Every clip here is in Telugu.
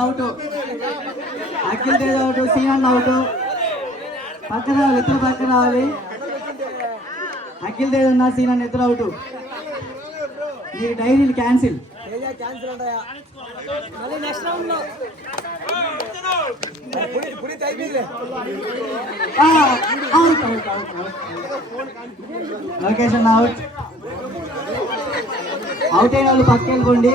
Out, Akhil Tej out, CN out. పక్కన రావాలి, ఇద్దరు పక్కన రావాలి. అఖిల్ తేజ్ ఉన్నా, సీఎన్ ఇద్దరు అవుట్. ఈ డైరీలు క్యాన్సిల్. Location out. అవుట్ అయిన వాళ్ళు పక్క వెళ్ళిపోండి.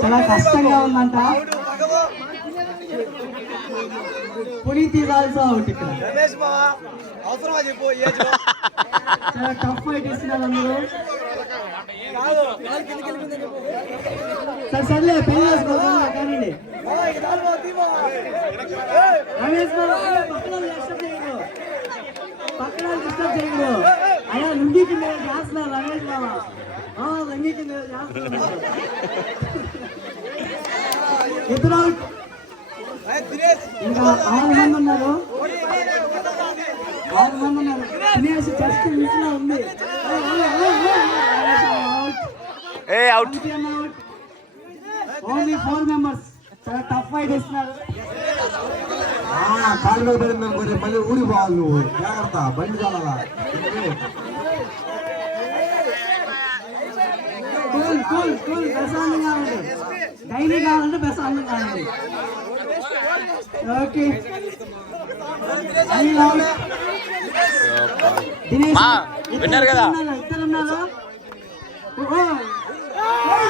చాలా కష్టంగా ఉందంట. Puneeth is also out. ఇక్కడ చాలా టఫ్ ఫైట్ ఇస్తున్నారు అందరూ. సరే సర్లే, పెళ్లి చేసుకోవాలి కానీ రమేష్ బాబు పక్కన డిస్టర్బ్ చేయడు. అయ్యా లుంగి కింద చేస్తున్నారు రమేష్ బాబా, లుంగి కింద చేస్తున్నారు. ఇద్దరు అవుట్. ఇంకా 6 మంది ఉన్నారు. దినేష్ జస్ట్ ఇంట్లో ఉంది. Only 4 members. చాలా టఫ్ ఫైట్ ఇస్తున్నారు. కాళ్ళు పెరిగిన మళ్ళీ ఊడిపోవాలి నువ్వు, జాగ్రత్త, బండి కావాలా. ప్రశాంతంగా ఉంది. డైలీ కావాలంటే ప్రశాంతంగా ఉంది. ఓకే, దినేష్ విన్నారు కదా, ఇద్దరు ఉన్నారు.